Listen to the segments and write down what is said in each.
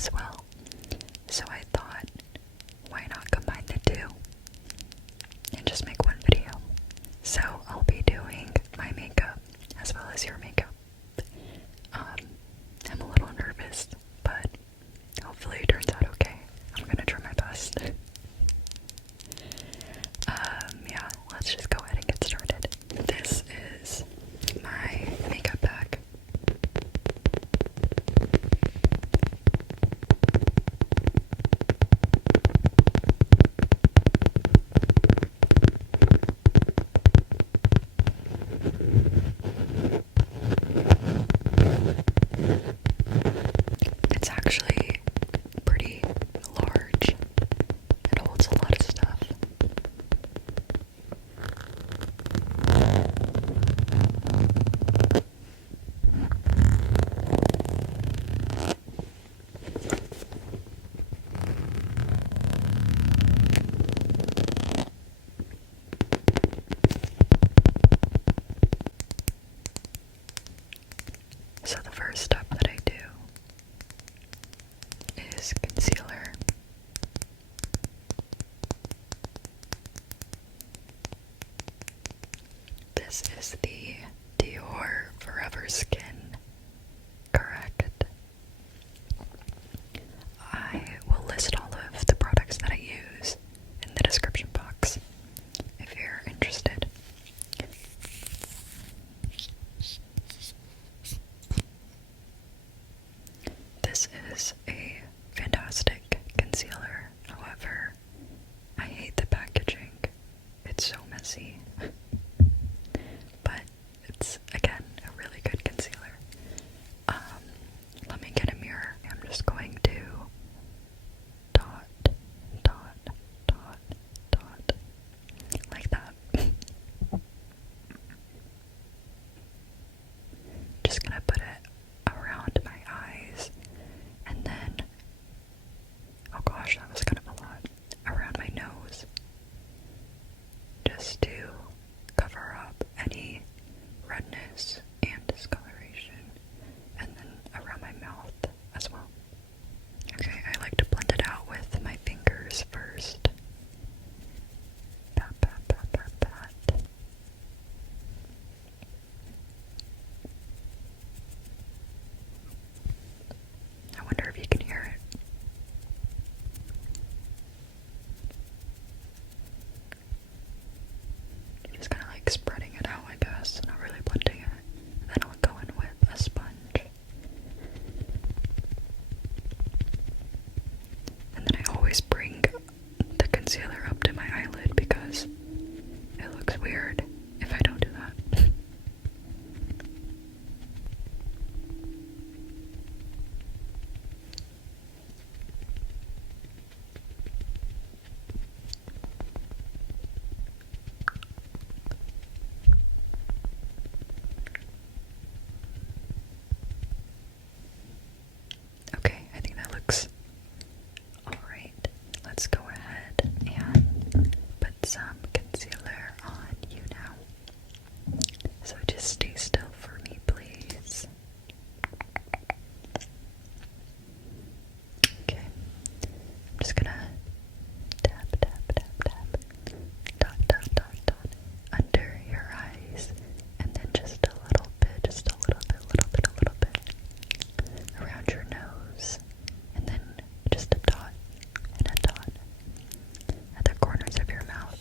as well. So I thought, why not combine the two and just make one video? So I'll be doing my makeup as well as your makeup. I'm a little nervous, but hopefully it turns out okay. I'm gonna try my best. Yeah, let's just go ahead and get started. This is my makeup bag. It's actually pretty large. It holds a lot of stuff. So the first step that I do is concealer. This is the Dior Forever Skin Correct. I will list all of the products that I use in the description box if you're interested. This is a fantastic concealer. However, I hate the packaging. It's so messy. But it's, again, a really good concealer. Let me get a mirror. I'm just going to dot, dot, dot, dot, like that. Just gonna put it around my eyes, and then, oh gosh, that was kind of a lot, around my nose, just to cover up any redness and discoloration, and then around my mouth as well. Okay, I like to blend it out with my fingers first. Pat, pat, pat, pat, pat. I wonder if you can hear it. Just kind of like spreading it out, I guess, not really blending it. Then I'll go in with a sponge. And then I always bring the concealer up to my eyelid because it looks weird if I don't do that. Okay, I think that looks alright. Let's go ahead and put some concealer on you now. So just stay still for me, please. Okay, I'm just gonna tap, tap, tap, tap, dot, dot, dot, dot, under your eyes, and then just a little bit, a little bit, around your nose, and then just a dot and a dot at the corners of your mouth.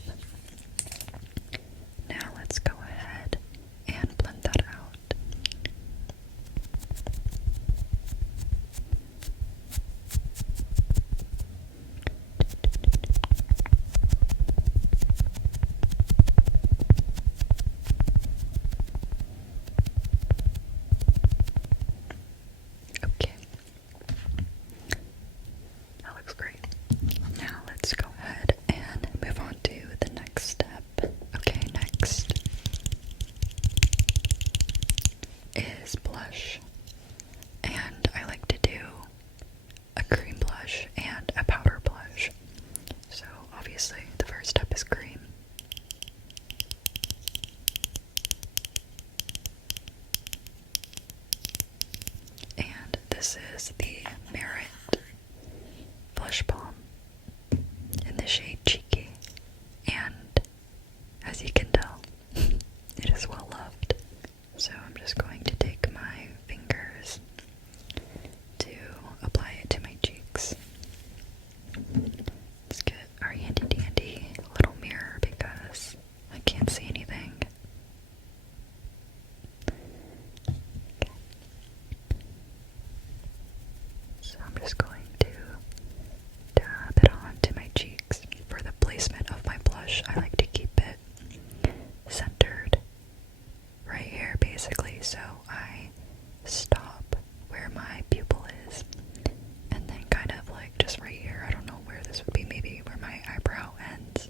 Now let's go ahead and blend that out. Okay. That looks great. Now let's go ahead and move on to the next step. Okay, next is blush. And I like to do a cream blush and a powder blush. So obviously the first step is cream. And this is the Merit blush balm in the shade Cheeky, and as you can tell, it is well loved. So I'm just going to take my fingers to apply it to my cheeks. Let's get our handy dandy little mirror because I can't see anything. Okay. So I'm just going to dab it onto my cheeks. For the placement of my blush, I like to keep it centered right here basically, so I stop where my pupil is and then kind of like just right here. I don't know where this would be, maybe where my eyebrow ends.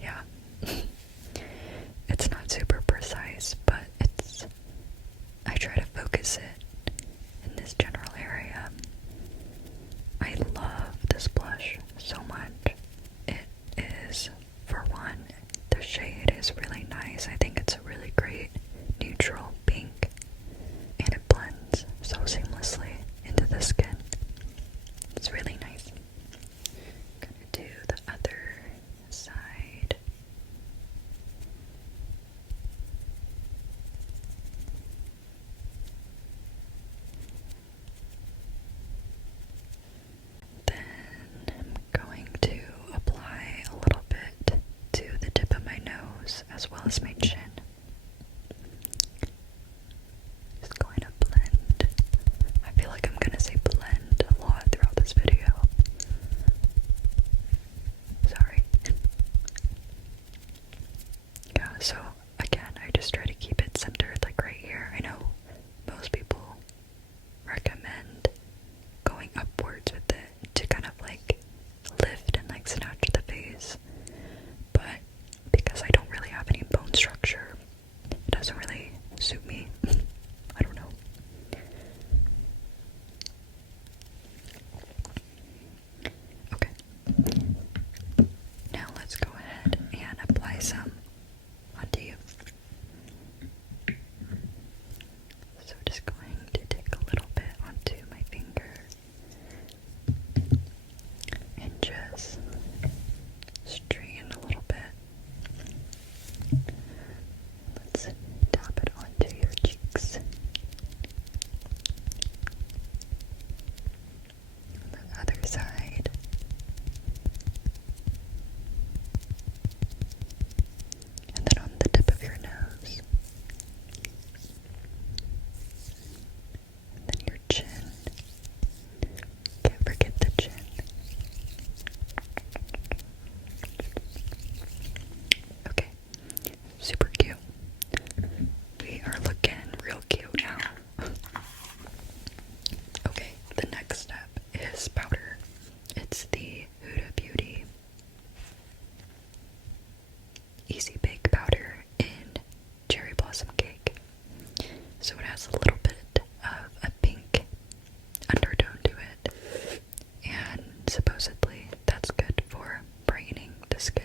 Yeah. It's not super precise, but I try to focus it in this general area. I love this blush so much. It is, for one, the shade is really nice. I think it's a really great neutral pink, and it blends so seamlessly into the skin. It's really nice. Gonna do the other side. Then I'm going to apply a little bit to the tip of my nose as well as my chin. Just going to blend. I feel like I'm going to say blend a lot throughout this video. Sorry. Yeah, so again, I just try to keep it centered like right here. I know most people recommend going upwards with it to kind of like lift and like snatch the face, but because I don't really have any bone structure, it doesn't really suit me. I don't know. Okay. Now let's go ahead and apply some onto you. So just going to take a little bit onto my finger and just strain a little bit. Let's tap it onto your cheeks. On the other side. And then on the tip of your nose. And then your chin. Can't forget the chin. Okay. Super cute. We are looking real cute now. Okay, the next step is powder. It's the Huda Beauty Easy Bake Powder in Cherry Blossom Cake. So it has a little bit of a pink undertone to it, and supposedly that's good for brightening the skin.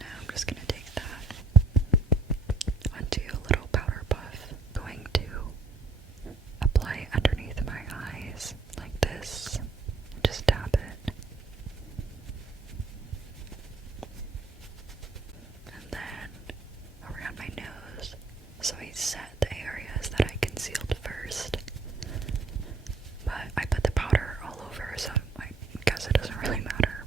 Now I'm just going to take that onto a little powder puff. Going to apply it underneath my eyes like this. Just dab it. And then around my nose. So I set the areas that I concealed first. But I put the powder all over, so I guess it doesn't really matter.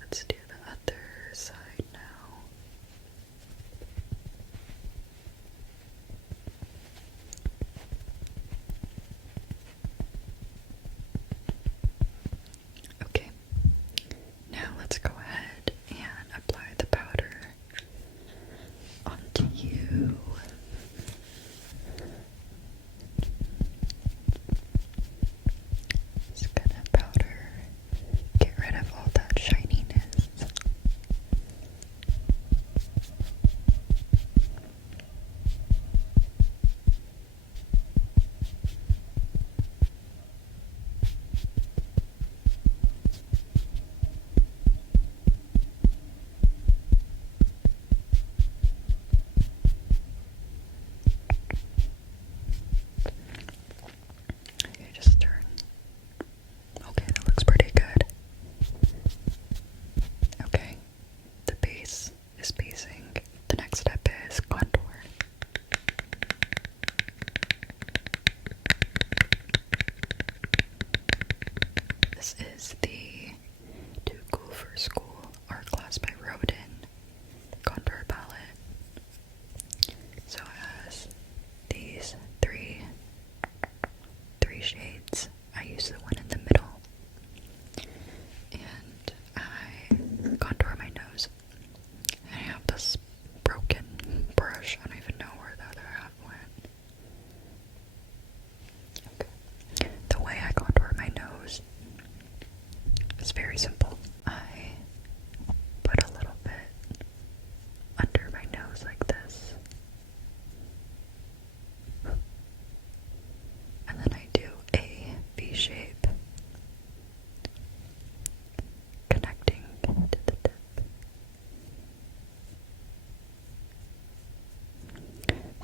Let's do the other side now. Okay, now let's go ahead and apply the powder onto you.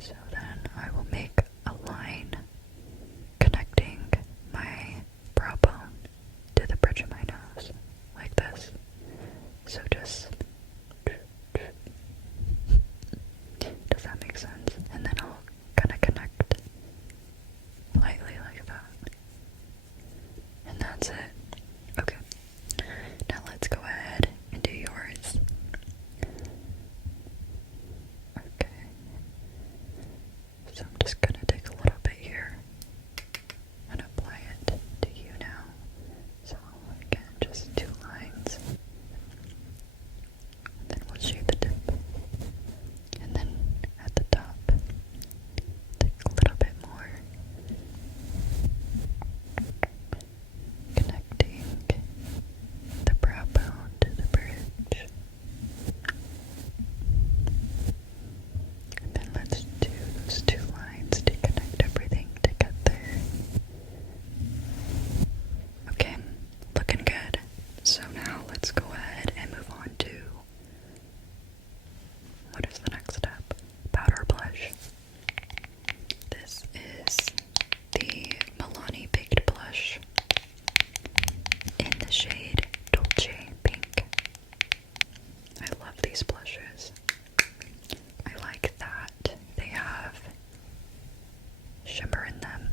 So then I will make a line connecting my brow bone to the bridge of my nose, like this. So just, does that make sense? And then I'll kind of connect lightly like that. And that's it. Okay. Now let's go ahead and do yours. Okay. So I'm just gonna take a little bit here and apply it to you now. So again, just 2 lines. And then we'll shade the tip. And then at the top, take a little bit more. Connecting the brow bone to the bridge. And then let's do those 2 lines to connect everything together. Okay, looking good. So now let's go ahead and move on to, what is the next step? Powder blush. This is the Milani Baked Blush in the shade Dolce Pink. I love these blushes. I like that they have shimmer in them.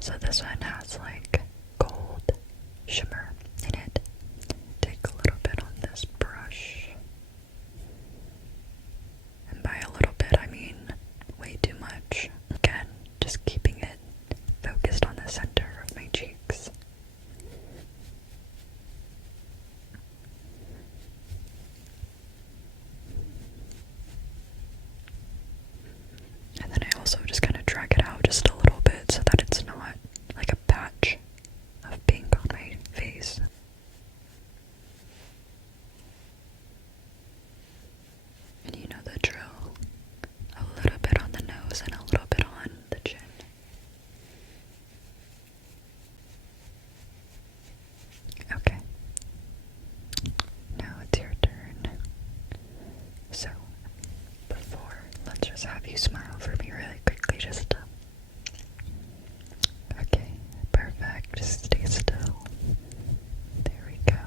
So this one has like gold shimmer in it. Take a little bit on this brush. And by a little bit, I mean way too much. Again, just keeping it focused on the center of my cheeks. And then I also just kind of drag it out just a little bit so that it's not like a patch of pink on my face. And you know the drill. A little bit on the nose and a little bit on the chin. Okay. Now it's your turn. So, before, let's just have you smile for me really quickly, just okay, perfect, just stay still. There we go.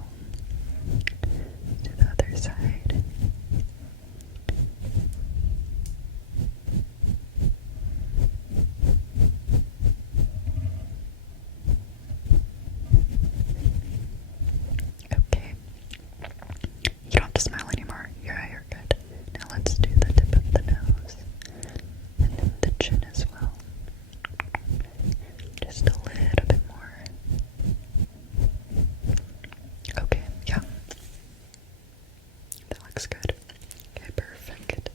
To the other side. Okay. You don't have to smile anymore. You're good. Now let's do the tip of the nose. And then the chin as well. Just a little bit more. Okay, yeah. That looks good. Okay, perfect.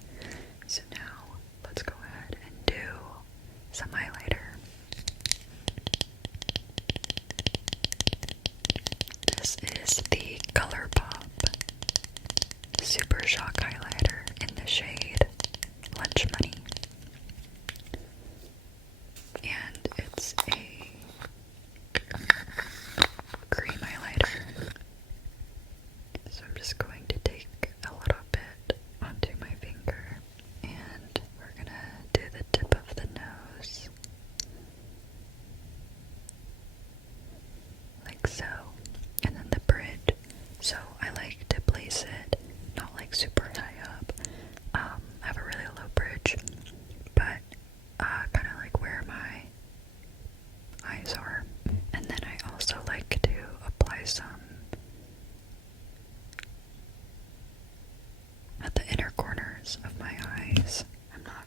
So now, let's go ahead and do some highlighter. This is the ColourPop Super Shock Highlighter in the shade Lunch Money. And it's a cream highlighter. So I'm just going to take a little bit onto my finger and we're gonna do the tip of the nose. Like so. And then the bridge. So I like to place it not like super high up. I have a really low bridge, but kind of like where my eyes are. And then I also like to apply some at the inner corners of my eyes. I'm not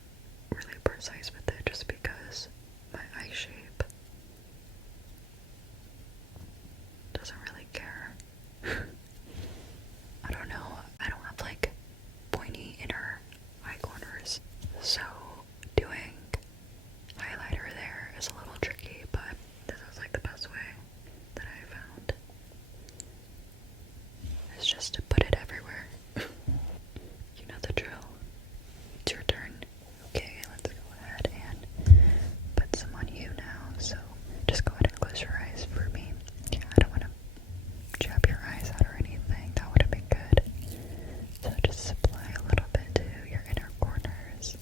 really precise with it just because my eye shape doesn't really care. I don't know. I don't have like pointy inner eye corners, so doing highlighter there is a little tricky, but this is like the best way that I found. It's just to put it everywhere. You know the drill. It's your turn. Okay, let's go ahead and put some on you now. So just go ahead and close your eyes for me. Yeah, I don't want to jab your eyes out or anything. That would have been good. So just apply a little bit to your inner corners.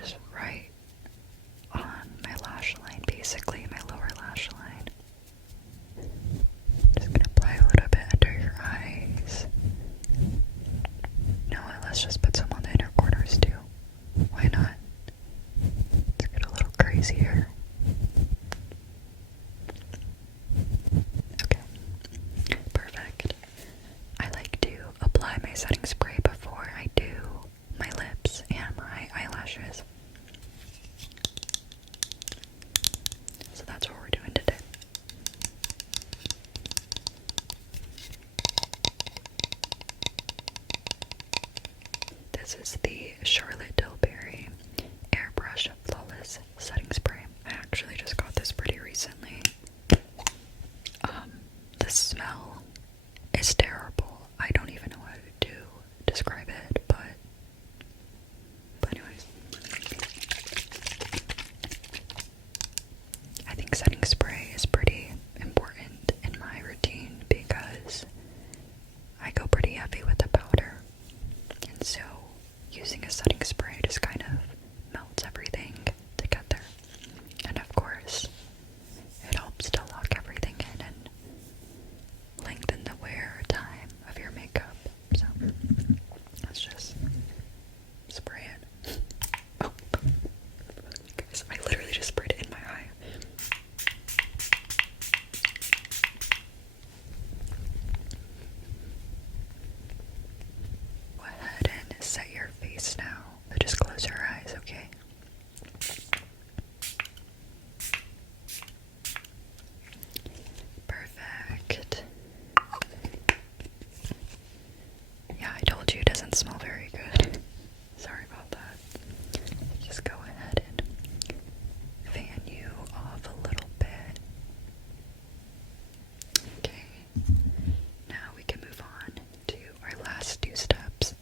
just right on my lash line, basically my lower lash line. Just gonna apply a little bit under your eyes. You know what, let's just put some on the inner corners too. Why not? Let's get a little crazy here. Okay, perfect. I like to apply my setting spray before I do my lips and my eyelashes. So that's what we're doing today. This is the Charlotte Tilbury Airbrush Flawless Setting Spray. I actually just got this pretty recently. The smell is terrible. I don't even know how to describe it, but anyways. I think setting spray is pretty important in my routine because I go pretty heavy with the powder. And so using a setting spray just kind of melts everything together. And of course, it helps to lock everything in and lengthen the wear time of your makeup. So let's just spray it. Oh, guys, I literally just sprayed it in my eye. Go ahead and set your face now. So just close your eyes, okay? Perfect. Yeah, I told you it doesn't smell very good. Sorry about that. Just go ahead and fan you off a little bit. Okay. Now we can move on to our last two steps.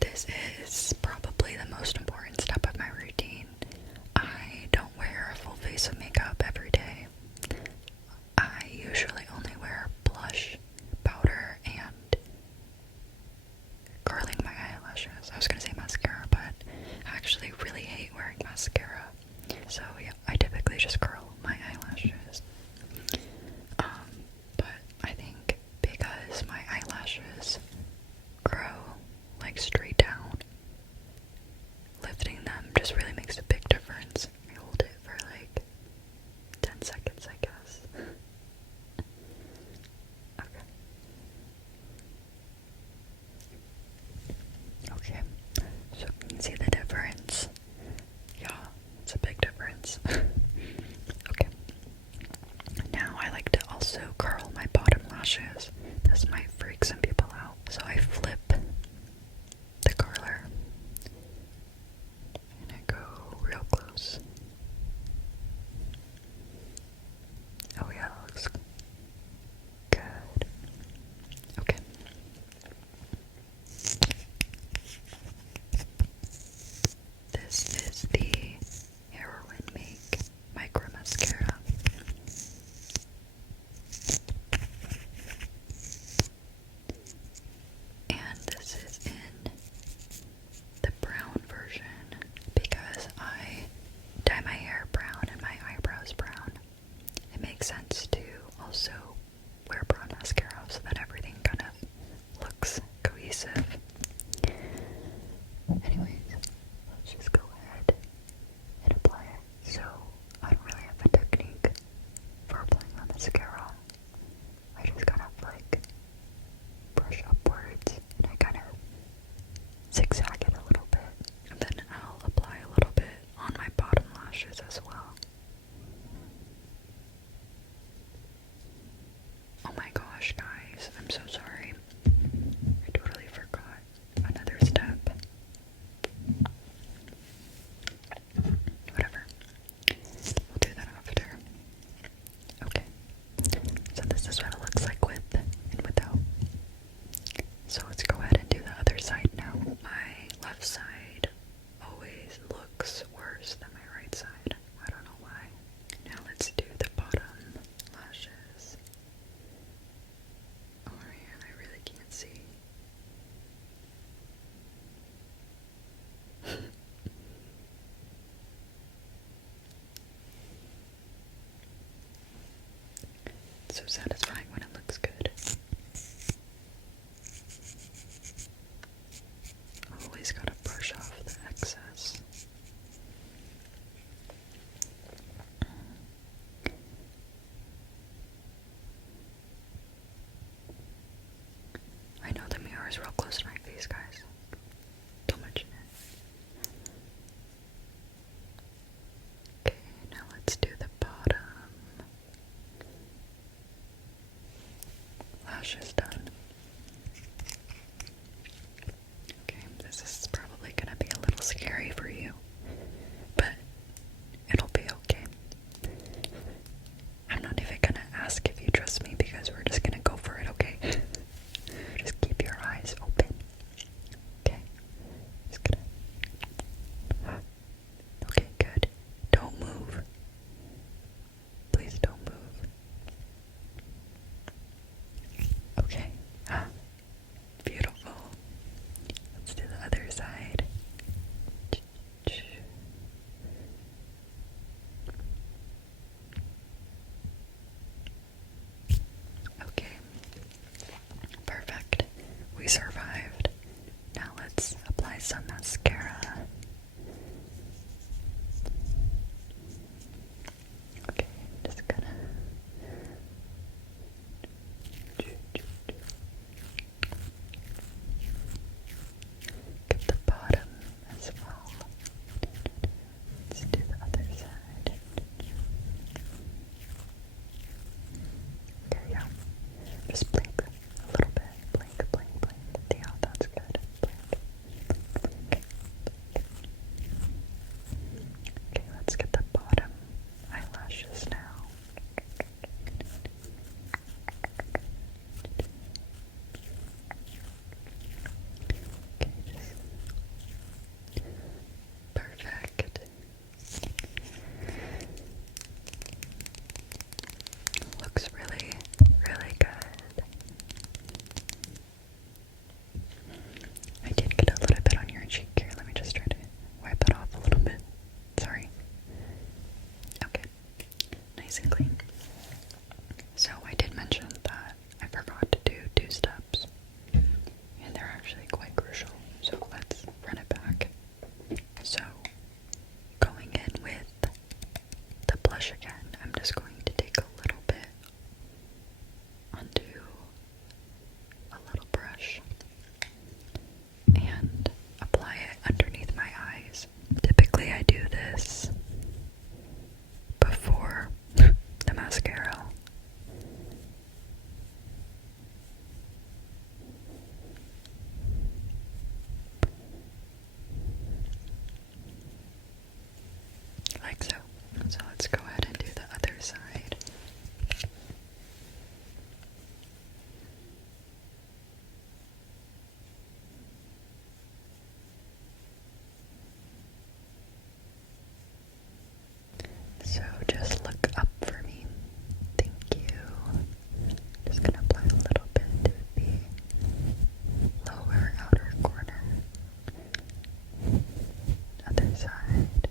This is probably the most important step of my routine. I don't wear a full face of makeup every day. I usually only wear blush, powder, and curling my eyelashes. I was gonna say mascara, but I actually really hate wearing mascara. So yeah, I typically just curl my eyelashes. But I think because my eyelashes grow like straight down, lifting them just really makes a big difference. I hold it for like 10 seconds, I guess. Okay. Okay, so you can see the difference. Yeah, it's a big difference. Okay. Now I like to also curl my bottom lashes. This might freak some people out. So I flip the curler and I go real close. Oh yeah, that looks good. Okay. This is the Heroin Make Micro Mascara. And this is in the brown version because I dye my hair brown and my eyebrows brown. It makes sense to also wear brown mascara so that everything kind of looks cohesive. Anyways, let's just go ahead and apply it. So I don't really have a technique for applying my mascara. I just kind of like brush upwards and I kind of zigzag it a little bit. And then I'll apply a little bit on my bottom lashes as well. Oh my gosh, guys, I'm so sorry. I totally forgot. It's so satisfying when it looks good. Always gotta brush off the excess. I know the mirror is real close to my face, guys. Don't mention it. Okay, now let's do the bottom. Lash is done. Okay, this is probably gonna be a little scary for you, but it'll be okay. I'm not even gonna ask if you trust me because we're just gonna go for it, okay? Just keep your eyes open. Okay? Just gonna. Okay, good. Don't move. Please don't move. Okay. Beautiful. Let's do the other side. Okay. Perfect. We survived. Now let's apply some mascara. Okay, just gonna get the bottom as well. Let's do the other side. There you go. Just blink a little bit. Blink, blink, blink. Yeah, that's good. Blink. Okay, let's get the bottom eyelashes now. Okay, just perfect. Looks really, really good. I did get a little bit on your cheek here. Let me just try to wipe it off a little bit. Sorry. Okay. Nice and clean. So I did mention that I forgot to do 2 steps. And they're actually quite crucial. So let's run it back. So going in with the blush again, I'm just going to take a little bit onto a little brush and apply it underneath my eyes. Typically I do this before the mascara. Like so. So let's go ahead and do the other side. So just look up for me. Thank you. Just gonna apply a little bit to the lower outer corner. Other side.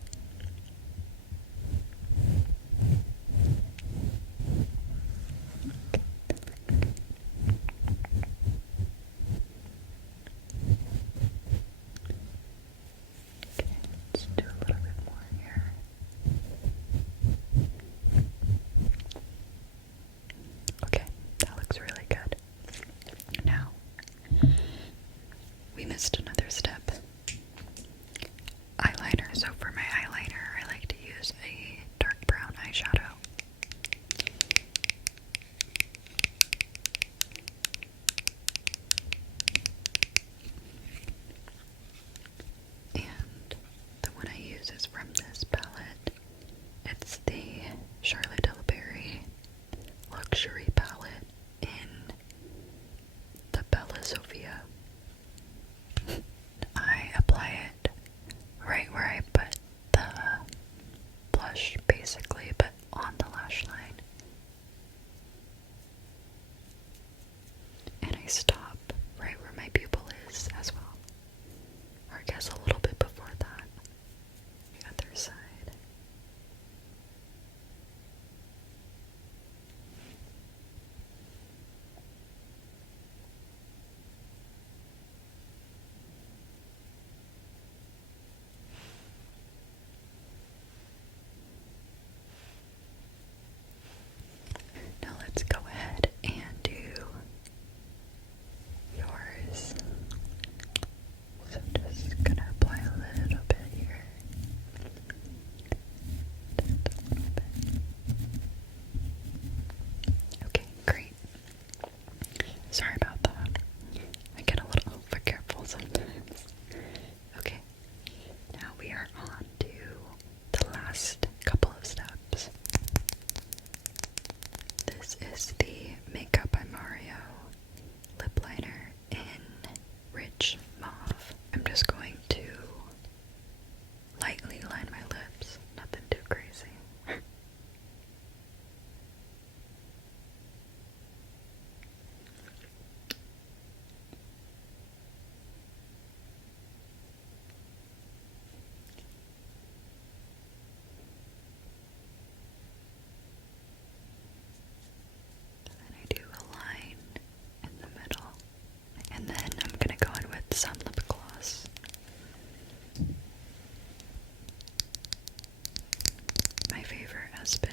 Okay, let's do a little bit more here. Okay, that looks really good. Now, we missed another step. Eyeliner. So for my eyeliner, I like to use a dark brown eyeshadow. And the one I use is from this palette. It's the Charlotte Tilbury Luxury palette in the Bella Sophia. I apply it right where I put the blush, basically, but on the lash line. And I stop right where my pupil is as well. Or I guess a little bit before that. The other side. has been